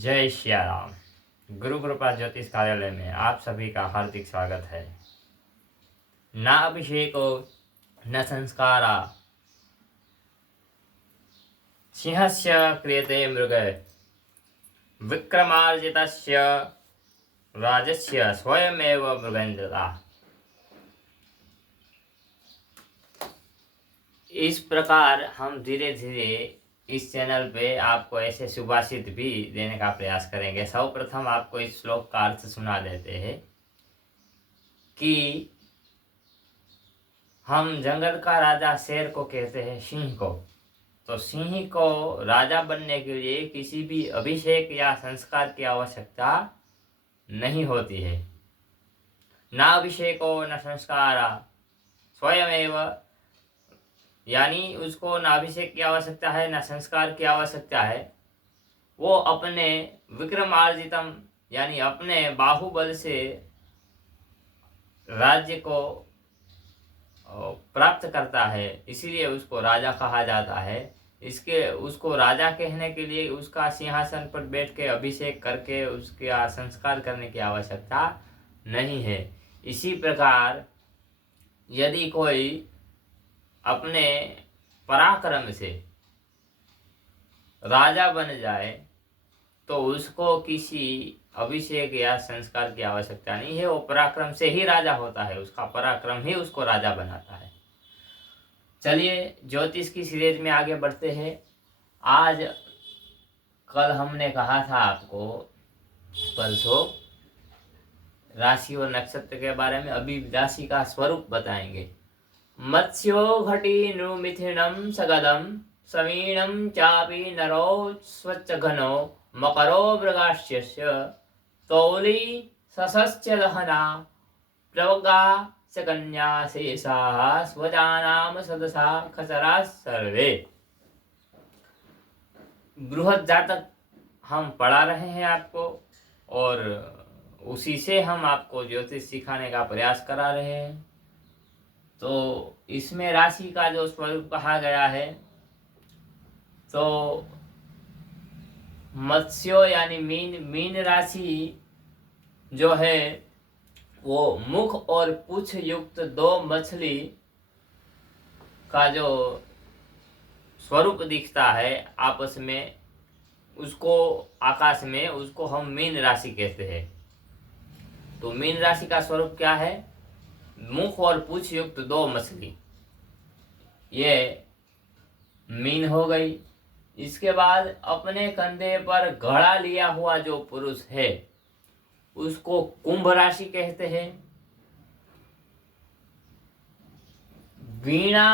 जय श्या राम। गुरु कृपा ज्योतिष कार्यालय में आप सभी का हार्दिक स्वागत है। न अभिषेको न संस्कारा सिंहस्य क्रियते मृग विक्रमार्जितस्य राजस्य स्वयमेव मृगेन्द्रता। इस प्रकार हम धीरे धीरे इस चैनल पे आपको ऐसे सुभाषित भी देने का प्रयास करेंगे। सर्वप्रथम आपको इस श्लोक का अर्थ सुना देते हैं कि हम जंगल का राजा शेर को कहते हैं सिंह को। तो सिंह को राजा बनने के लिए किसी भी अभिषेक या संस्कार की आवश्यकता नहीं होती है। ना अभिषेको न संस्कारा स्वयमेव, यानी उसको न अभिषेक की आवश्यकता है न संस्कार की आवश्यकता है। वो अपने विक्रमार्जितम यानी अपने बाहुबल से राज्य को प्राप्त करता है, इसीलिए उसको राजा कहा जाता है। उसको राजा कहने के लिए उसका सिंहासन पर बैठ के अभिषेक करके उसका संस्कार करने की आवश्यकता नहीं है। इसी प्रकार यदि कोई अपने पराक्रम से राजा बन जाए तो उसको किसी अभिषेक या संस्कार की आवश्यकता नहीं है। वो पराक्रम से ही राजा होता है, उसका पराक्रम ही उसको राजा बनाता है। चलिए ज्योतिष की सीरीज में आगे बढ़ते हैं। आज कल हमने कहा था आपको परसों राशि और नक्षत्र के बारे में, अभी राशि का स्वरूप बताएंगे। मत्स्यो घटी नृमिथिनं सगदं समीनं चापि नरो स्वच्छ घनो मकरो मृगाश्य तौली ससश्च दहना प्रवगा च कन्या शेषा स्वजानाम सदसा खसरा सर्वे। बृहद जातक हम पढ़ा रहे हैं आपको और उसी से हम आपको ज्योतिष सिखाने का प्रयास करा रहे हैं। तो इसमें राशि का जो स्वरूप कहा गया है, तो मत्स्यो यानी मीन राशि जो है वो मुख और पूंछ युक्त दो मछली का जो स्वरूप दिखता है आपस में, उसको आकाश में, उसको हम मीन राशि कहते हैं। तो मीन राशि का स्वरूप क्या है? मुख और पूंछ युक्त दो मछली, ये मीन हो गई। इसके बाद अपने कंधे पर घड़ा लिया हुआ जो पुरुष है उसको कुंभ राशि कहते हैं। वीणा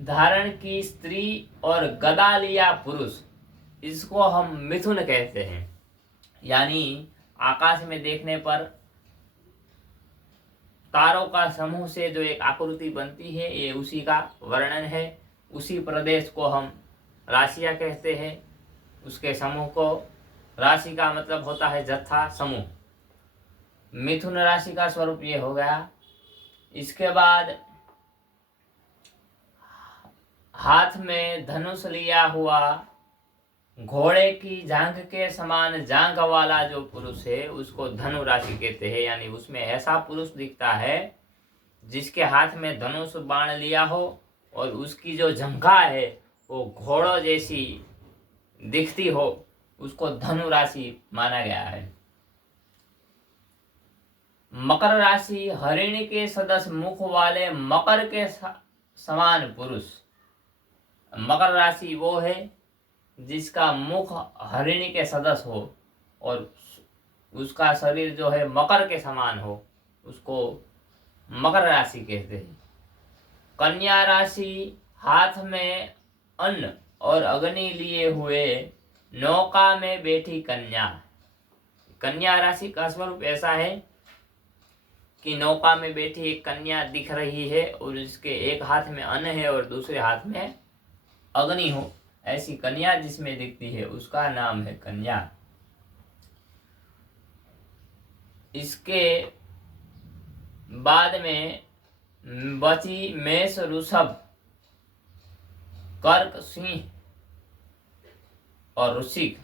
धारण की स्त्री और गदा लिया पुरुष, इसको हम मिथुन कहते हैं। यानी आकाश में देखने पर तारों का समूह से जो एक आकृति बनती है, ये उसी का वर्णन है। उसी प्रदेश को हम राशियां कहते हैं, उसके समूह को। राशि का मतलब होता है जत्था, समूह। मिथुन राशि का स्वरूप ये हो गया। इसके बाद हाथ में धनुष लिया हुआ घोड़े की जांघ के समान जांघ वाला जो पुरुष है उसको धनु राशि कहते हैं। यानी उसमें ऐसा पुरुष दिखता है जिसके हाथ में धनुष बाण लिया हो और उसकी जो जंघा है वो घोड़ों जैसी दिखती हो, उसको धनु राशि माना गया है। मकर राशि हरिणी के सदस्य मुख वाले मकर के समान पुरुष। मकर राशि वो है जिसका मुख हरिणी के सदस्य हो और उसका शरीर जो है मकर के समान हो, उसको मकर राशि कहते हैं। कन्या राशि हाथ में अन्न और अग्नि लिए हुए नौका में बैठी कन्या। कन्या राशि का स्वरूप ऐसा है कि नौका में बैठी एक कन्या दिख रही है और इसके एक हाथ में अन्न है और दूसरे हाथ में अग्नि हो, ऐसी कन्या जिसमें दिखती है उसका नाम है कन्या। इसके बाद में बची मेष, वृषभ, कर्क, सिंह और वृश्चिक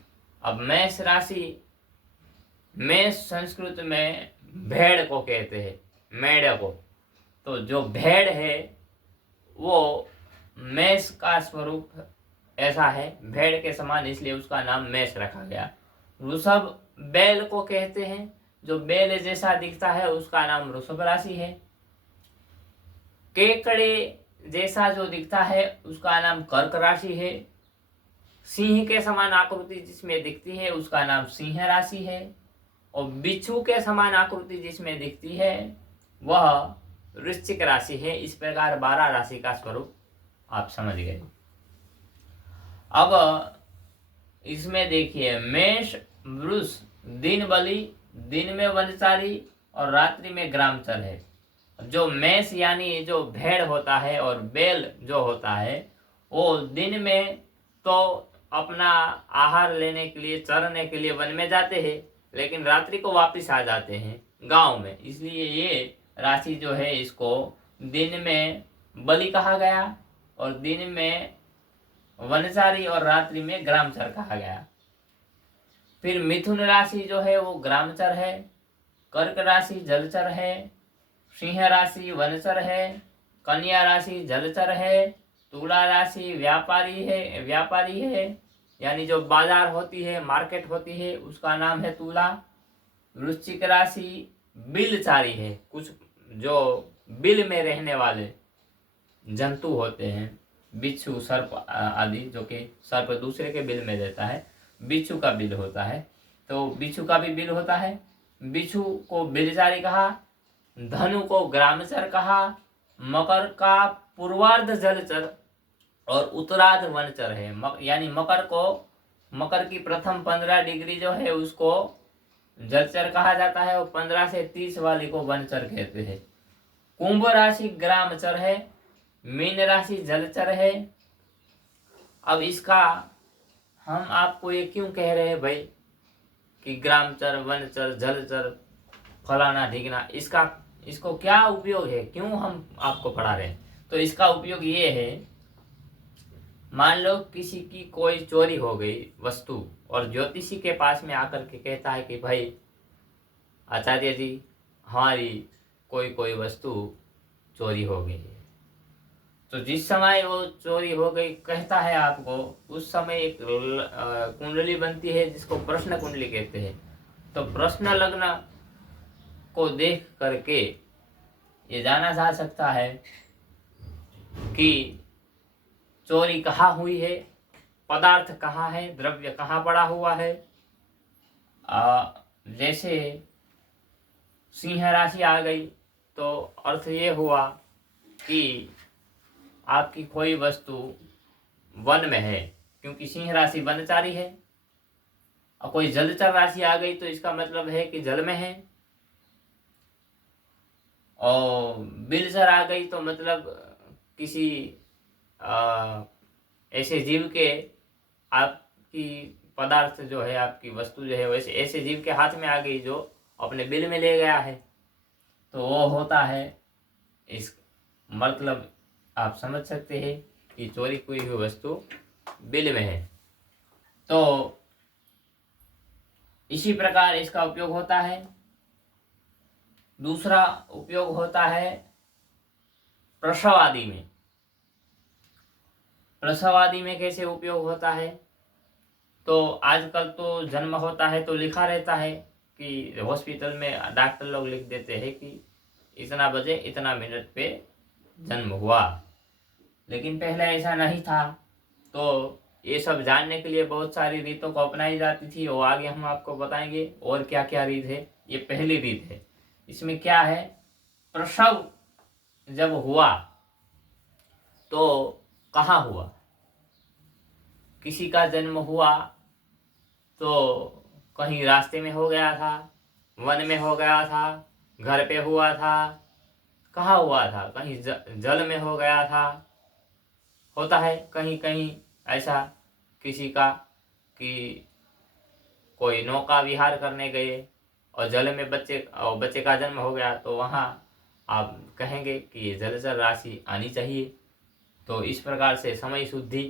अब मेष राशि, मेष संस्कृत में भेड़ को कहते हैं, मेढ़ को। तो जो भेड़ है वो मेष का स्वरूप ऐसा है, भेड़ के समान, इसलिए उसका नाम मेष रखा गया। वृषभ बैल को कहते हैं, जो बैल जैसा दिखता है उसका नाम वृषभ राशि है। केकड़े जैसा जो दिखता है उसका नाम कर्क राशि है। सिंह के समान आकृति जिसमें दिखती है उसका नाम सिंह राशि है। और बिच्छू के समान आकृति जिसमें दिखती है वह वृश्चिक राशि है। इस प्रकार 12 राशि का स्वरूप आप समझ गए। अब इसमें देखिए, मेष वृष दिन बलि, दिन में वनचारी और रात्रि में ग्रामचर है। जो मेष यानी जो भेड़ होता है और बैल जो होता है वो दिन में तो अपना आहार लेने के लिए, चरने के लिए वन में जाते हैं, लेकिन रात्रि को वापस आ जाते हैं गांव में। इसलिए ये राशि जो है इसको दिन में बलि कहा गया और दिन में वनचारी और रात्रि में ग्रामचर कहा गया। फिर मिथुन राशि जो है वो ग्रामचर है, कर्क राशि जलचर है, सिंह राशि वनचर है, कन्या राशि जलचर है, तुला राशि व्यापारी है, यानी जो बाजार होती है, मार्केट होती है, उसका नाम है तुला। वृश्चिक राशि बिलचारी है, कुछ जो बिल में रहने वाले जंतु होते हैं, बिच्छू, सर्प आदि, जो कि सर्प दूसरे के बिल में रहता है, बिच्छू का बिल होता है, तो बिच्छू का भी बिल होता है। बिच्छू को बिलचारी कहा, धनु को ग्रामचर कहा, मकर का पूर्वार्ध जलचर और उत्तरार्ध वनचर है। यानी मकर की प्रथम 15 डिग्री जो है उसको जलचर कहा जाता है और 15 से 30 वाली को वनचर कहते हैं। कुंभ राशि ग्रामचर है, मीन राशि जलचर है। अब इसका हम आपको ये क्यों कह रहे हैं भाई कि ग्रामचर, वनचर, जलचर, फलाना ढिकना, इसको क्या उपयोग है, क्यों हम आपको पढ़ा रहे हैं? तो इसका उपयोग ये है, मान लो किसी की कोई चोरी हो गई वस्तु और ज्योतिषी के पास में आकर के कहता है कि भाई आचार्य जी हमारी कोई वस्तु चोरी हो गई है। तो जिस समय वो चोरी हो गई कहता है आपको, उस समय एक कुंडली बनती है जिसको प्रश्न कुंडली कहते हैं। तो प्रश्न लग्न को देख करके ये जाना जा सकता है कि चोरी कहाँ हुई है, पदार्थ कहाँ है, द्रव्य कहाँ पड़ा हुआ है। जैसे सिंह राशि आ गई तो अर्थ ये हुआ कि आपकी कोई वस्तु वन में है, क्योंकि सिंह राशि वनचारी है। और कोई जलचर राशि आ गई तो इसका मतलब है कि जल में है। और बिलचर आ गई तो मतलब किसी ऐसे जीव के, आपकी पदार्थ जो है, आपकी वस्तु जो है वैसे ऐसे जीव के हाथ में आ गई जो अपने बिल में ले गया है, तो वो होता है। इस मतलब आप समझ सकते हैं कि चोरी हुई हुई वस्तु बिल में है। तो इसी प्रकार इसका उपयोग होता है। दूसरा उपयोग होता है प्रसव आदि में। प्रसव आदि में कैसे उपयोग होता है? तो आजकल तो जन्म होता है तो लिखा रहता है कि हॉस्पिटल में डॉक्टर लोग लिख देते हैं कि इतना बजे इतना मिनट पे जन्म हुआ, लेकिन पहले ऐसा नहीं था। तो ये सब जानने के लिए बहुत सारी रीतों को अपनाई जाती थी और आगे हम आपको बताएंगे और क्या क्या रीत है। ये पहली रीत है। इसमें क्या है, प्रसव जब हुआ तो कहाँ हुआ? किसी का जन्म हुआ तो कहीं रास्ते में हो गया था, वन में हो गया था, घर पे हुआ था, कहाँ हुआ था? कहीं जल में हो गया था। होता है कहीं कहीं ऐसा किसी का कि कोई नौका विहार करने गए और जल में बच्चे का जन्म हो गया, तो वहाँ आप कहेंगे कि ये जलचर राशि आनी चाहिए। तो इस प्रकार से समय शुद्धि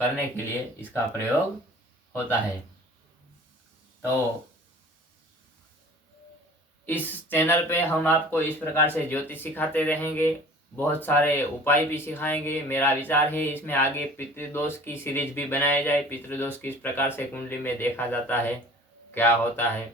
करने के लिए इसका प्रयोग होता है। तो इस चैनल पे हम आपको इस प्रकार से ज्योतिष सिखाते रहेंगे, बहुत सारे उपाय भी सिखाएंगे। मेरा विचार है इसमें आगे पितृदोष की सीरीज भी बनाई जाए। पितृदोष किस प्रकार से कुंडली में देखा जाता है, क्या होता है।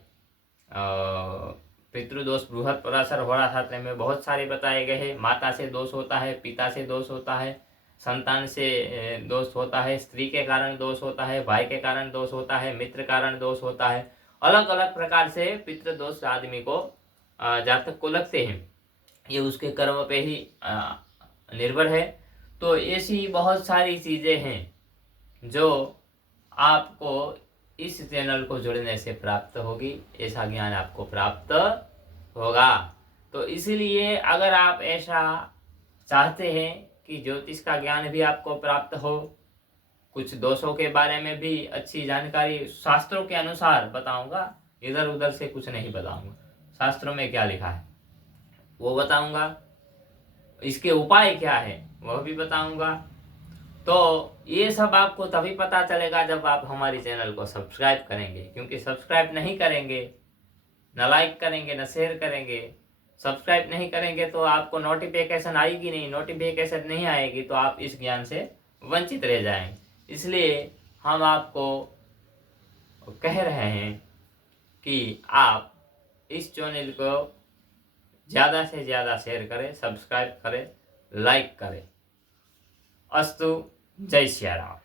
पितृदोष बृहद पराशर होरा शास्त्र में बहुत सारे बताए गए हैं। माता से दोष होता है, पिता से दोष होता है, संतान से दोष होता है, स्त्री के कारण दोष होता है, भाई के कारण दोष होता है, मित्र कारण दोष होता है। अलग अलग प्रकार से पितृदोष आदमी को जातक को लगते हैं। ये उसके कर्म पे ही निर्भर है। तो ऐसी बहुत सारी चीजें हैं जो आपको इस चैनल को जुड़ने से प्राप्त होगी, ऐसा ज्ञान आपको प्राप्त होगा। तो इसलिए अगर आप ऐसा चाहते हैं कि ज्योतिष का ज्ञान भी आपको प्राप्त हो, कुछ दोषों के बारे में भी अच्छी जानकारी शास्त्रों के अनुसार बताऊंगा, इधर उधर से कुछ नहीं बताऊंगा। शास्त्रों में क्या लिखा है वो बताऊंगा, इसके उपाय क्या है वह भी बताऊंगा। तो ये सब आपको तभी पता चलेगा जब आप हमारी चैनल को सब्सक्राइब करेंगे, क्योंकि सब्सक्राइब नहीं करेंगे, न लाइक करेंगे, न शेयर करेंगे, सब्सक्राइब नहीं करेंगे तो आपको नोटिफिकेशन आएगी नहीं, नोटिफिकेशन नहीं आएगी तो आप इस ज्ञान से वंचित रह जाएंगे। इसलिए हम आपको कह रहे हैं कि आप इस चैनल को ज़्यादा से ज़्यादा शेयर करें, सब्सक्राइब करें, लाइक करें। अस्तु, जय श्री राम।